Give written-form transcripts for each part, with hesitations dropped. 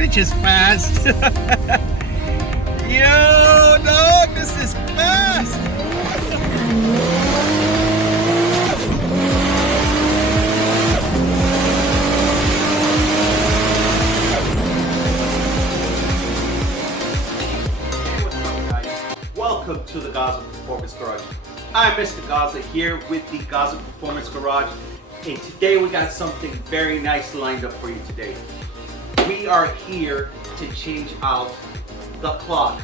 bitch is fast. Yo, dog, this is fast. Welcome to the Gaza Performance Garage. I'm Mr. Gaza here with the Gaza Performance Garage, and today we got something very nice lined up for you today. We are here to change out the clock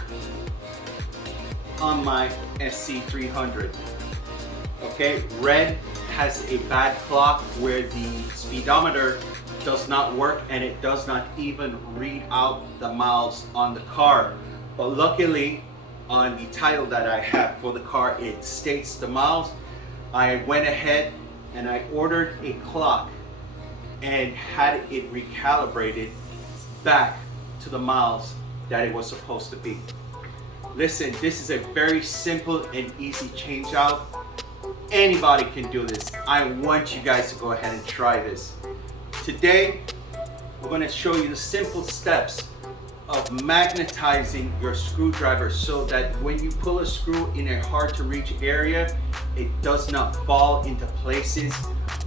on my SC300. Okay, red has a bad clock where the speedometer does not work and it does not even read out the miles on the car. But luckily, on the title that I have for the car, it states the miles. I went ahead and I ordered a clock and had it recalibrated back to the miles that it was supposed to be. Listen, this is a very simple and easy change out. Anybody can do this. I want you guys to go ahead and try this. Today, we're going to show you the simple steps of magnetizing your screwdriver so that when you pull a screw in a hard to reach area, it does not fall into places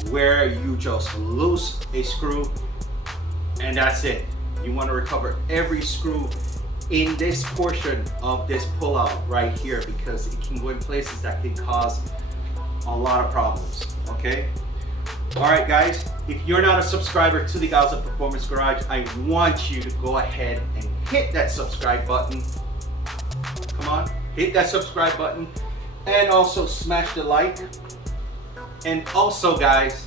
where you just lose a screw and that's it. You want to recover every screw in this portion of this pullout right here because it can go in places that can cause a lot of problems, okay? All right, guys, if you're not a subscriber to the Gaza Performance Garage, I want you to go ahead and hit that subscribe button. Come on, hit that subscribe button and also smash the like. And also, guys,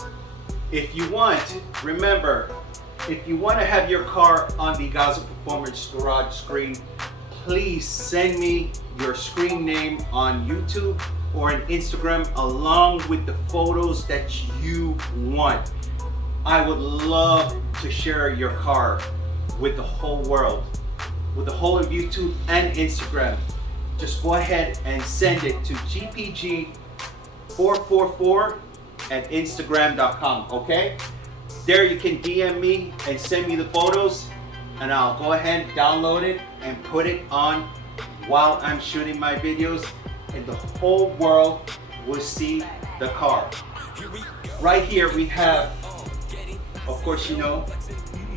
if you want, remember, if you want to have your car on the Gaza Performance Garage screen, please send me your screen name on YouTube or on Instagram along with the photos that you want. I would love to share your car with the whole world, with the whole of YouTube and Instagram. Just go ahead and send it to gpg444@instagram.com, okay? There you can DM me and send me the photos and I'll go ahead, download it and put it on while I'm shooting my videos, and the whole world will see the car. Right here we have, of course you know,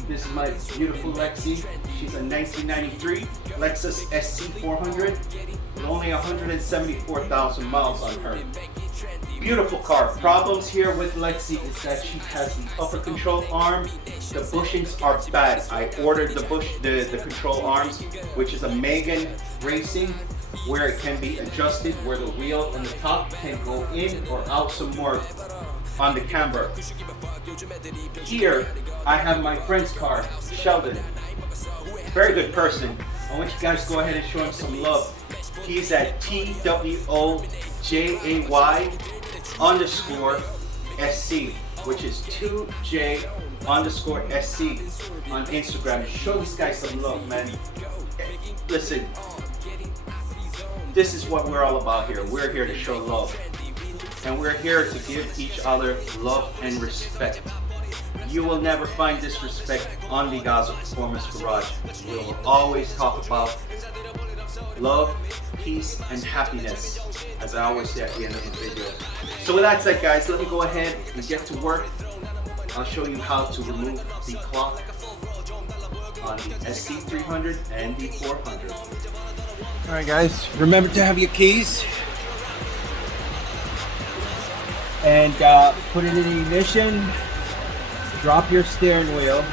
this is my beautiful Lexi. She's a 1993 LEXUS SC400 with only 174,000 miles on her. Beautiful car. Problems here with Lexi is that she has the upper control arm. The bushings are bad. I ordered the control arms, which is a Megan Racing, where it can be adjusted, where the wheel on the top can go in or out some more on the camber. Here, I have my friend's car, Sheldon. Very good person. I want you guys to go ahead and show him some love. He's at TWOJAY_SC, which is 2J_SC on Instagram. Show this guy some love, man. Listen, this is what we're all about here. We're here to show love. And we're here to give each other love and respect. You will never find disrespect on the Gaza Performance Garage. We will always talk about love, peace, and happiness, as I always say at the end of the video. So with that said, guys, let me go ahead and get to work. I'll show you how to remove the clock on the SC300 and the 400. All right, guys, remember to have your keys and put it in the ignition. Drop your steering wheel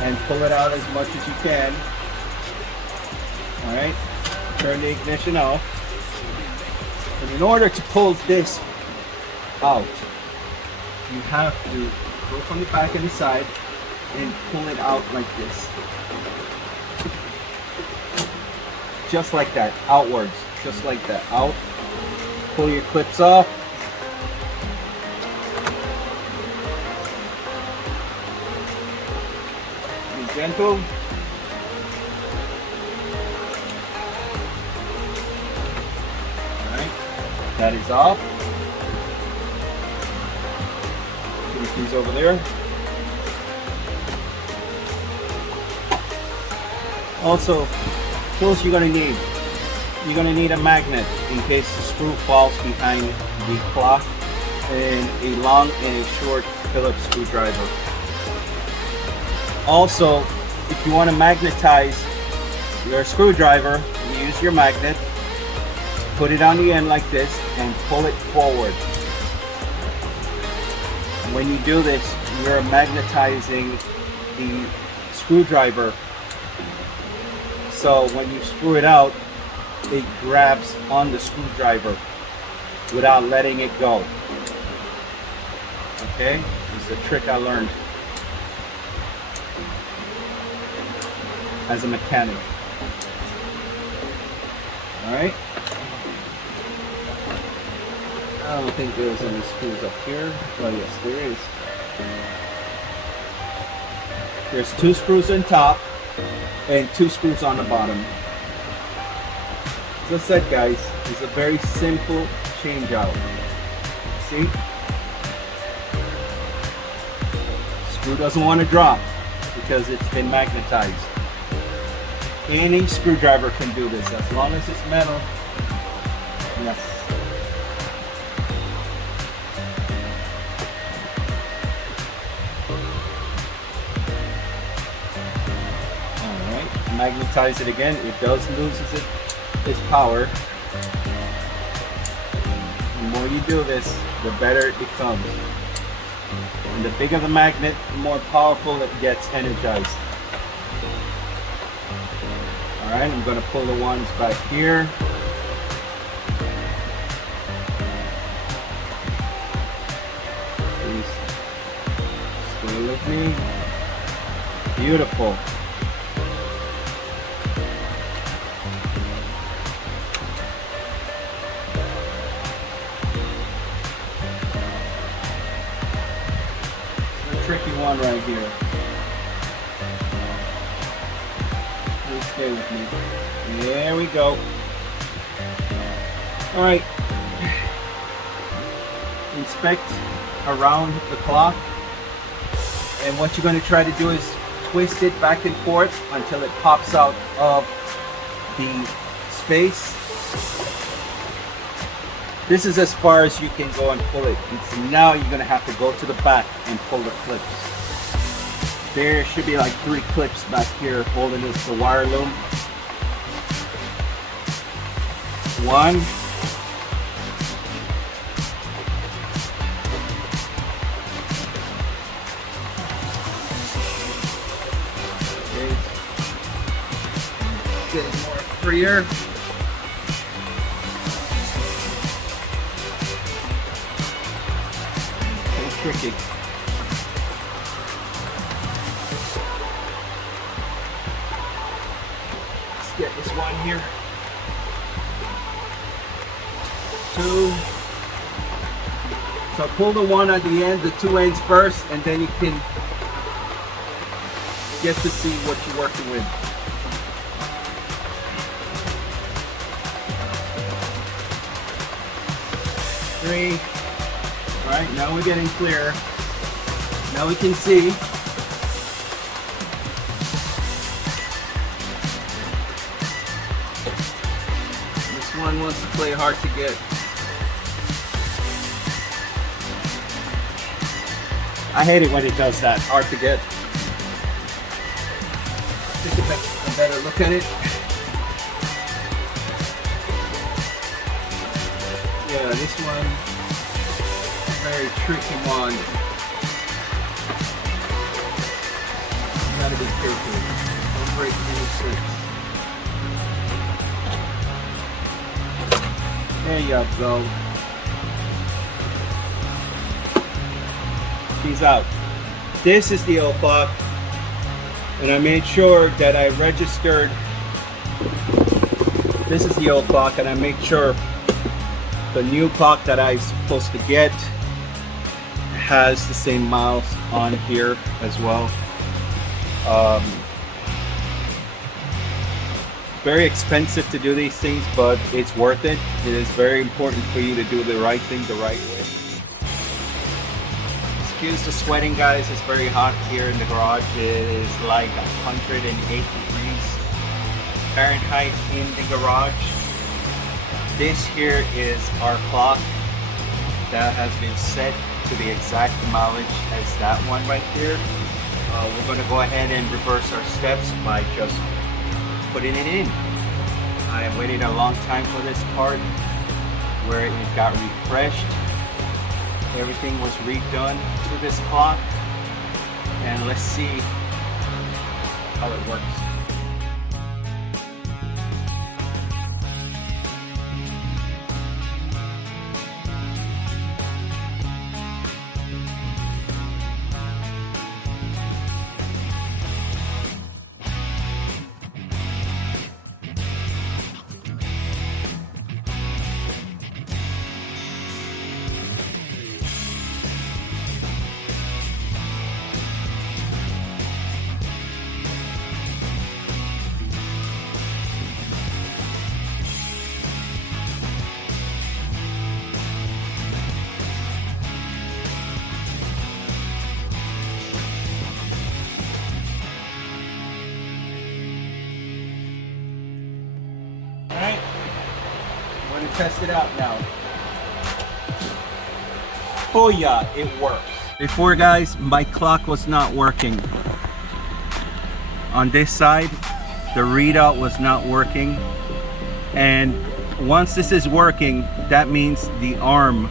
and pull it out as much as you can. All right, turn the ignition off. And in order to pull this out, you have to go from the back and the side and pull it out like this. Just like that, outwards, just like that, out. Pull your clips off. Be gentle. Alright, that is off. Put the keys over there. Also, tools you're gonna need. You're gonna need a magnet in case the screw falls behind the clock, and a long and a short Phillips screwdriver. Also, if you want to magnetize your screwdriver, you use your magnet, put it on the end like this, and pull it forward. When you do this, you're magnetizing the screwdriver. So when you screw it out, it grabs on the screwdriver without letting it go. Okay, this is a trick I learned as a mechanic. Alright. I don't think there's any screws up here. Oh yes, there is. There's 2 screws on top and 2 screws on the bottom. As I said, guys, it's a very simple change out. See? Screw doesn't want to drop because it's been magnetized. Any screwdriver can do this as long as it's metal. Yes. Alright, magnetize it again. It does lose its power. The more you do this, the better it becomes. And the bigger the magnet, the more powerful it gets energized. Alright, I'm going to pull the ones back here. Please stay with me. Beautiful. A tricky one right here. Please stay with me. There we go. Alright. Inspect around the clock. And what you're going to try to do is twist it back and forth until it pops out of the space. This is as far as you can go and pull it. And so now you're going to have to go to the back and pull the clips. There should be like 3 clips back here holding the wire loom. 1. Okay. Get it more freer. Okay, tricky. Get this one here. 2. So pull the one at the end, the 2 ends first, and then you can get to see what you're working with. 3. All right, now we're getting clear. Now we can see. One wants to play hard to get. I hate it when it does that, hard to get. Take a better look at it. Yeah, this one, very tricky one. You gotta be careful. Don't break any slips. There you go. She's out. This is the old clock, and I made sure that I registered. This is the old clock, and I made sure the new clock that I'm supposed to get has the same miles on here as well. Very expensive to do these things, but it's worth it. It is very important for you to do the right thing the right way. Excuse the sweating, guys. It's very hot here in the garage. It is like 108 degrees. Fahrenheit in the garage. This here is our clock that has been set to the exact mileage as that one right there. We're going to go ahead and reverse our steps by just putting it in. I waited a long time for this part where it got refreshed. Everything was redone to this clock, and let's see how it works. Alright, we're going to test it out now. Oh yeah, it works. Before guys, my clock was not working. On this side, the readout was not working. And once this is working, that means the arm,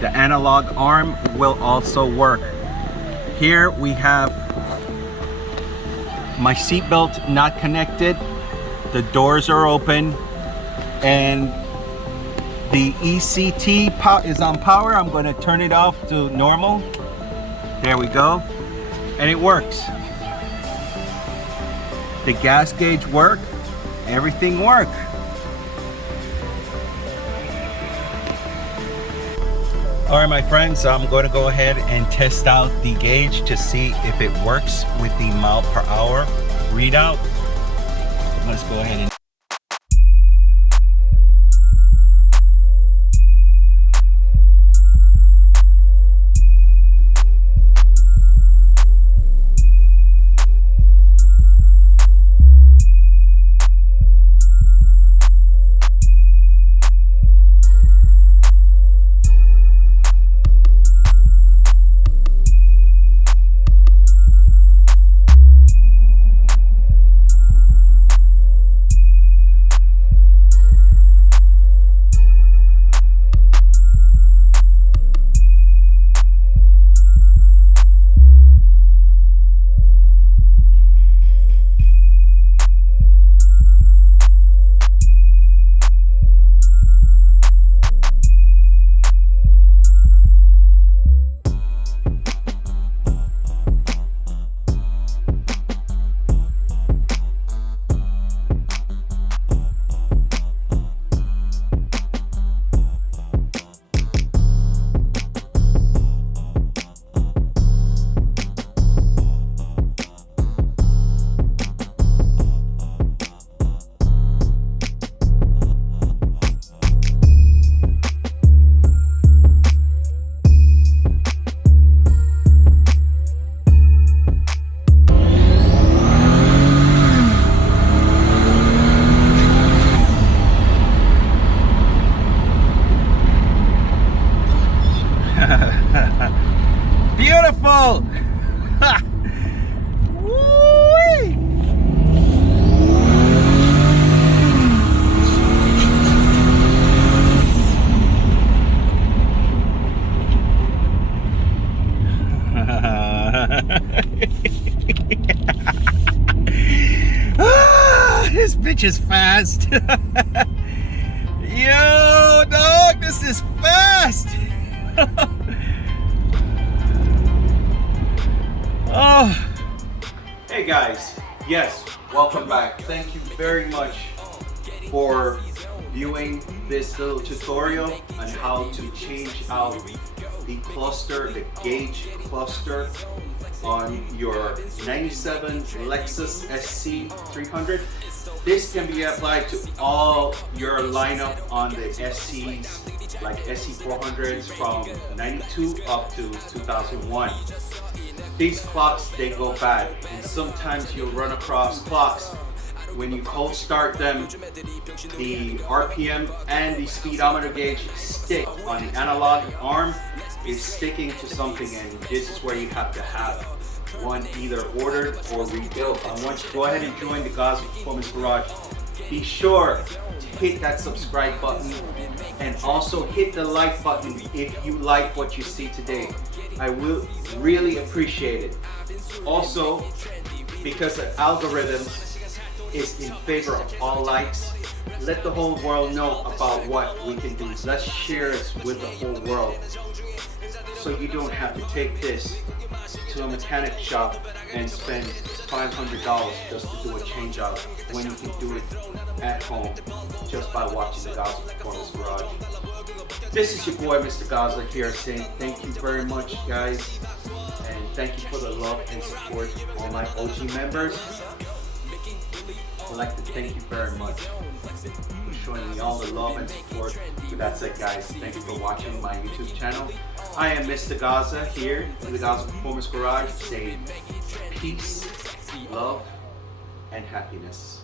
the analog arm, will also work. Here we have my seatbelt not connected. The doors are open, and the ECT is on power. I'm going to turn it off to normal. There we go, and it works. The gas gauge worked. Everything worked. All right, my friends, I'm going to go ahead and test out the gauge to see if it works with the mile per hour readout. Let's go ahead and beautiful! Woo-wee! This bitch is fast. Yo, dog, this is fast. Oh. Hey guys, yes, welcome back. Thank you very much for viewing this little tutorial on how to change out the cluster, the gauge cluster on your 97 LEXUS SC300. This can be applied to all your lineup on the SCs, like SC400s from 92 up to 2001. These clocks, they go bad, and sometimes you'll run across clocks when you cold start them, the RPM and the speedometer gauge stick on the analog arm is sticking to something, and this is where you have to have one either ordered or rebuilt. I want you to go ahead and join the Gaza Performance Garage. Be sure to hit that subscribe button and also hit the like button if you like what you see today. I will really appreciate it. Also, because the algorithm is in favor of all likes, let the whole world know about what we can do. Let's share it with the whole world, so you don't have to take this to a mechanic shop and spend $500 just to do a change out when you can do it at home just by watching the Gaza Performance Garage. This is your boy Mr. Gaza here saying thank you very much, guys, and thank you for the love and support, all my OG members. I'd like to thank you very much for showing me all the love and support. With that said, guys, thank you for watching my YouTube channel. I am Mr. Gaza here in the Gaza Performance Garage saying peace, love, and happiness.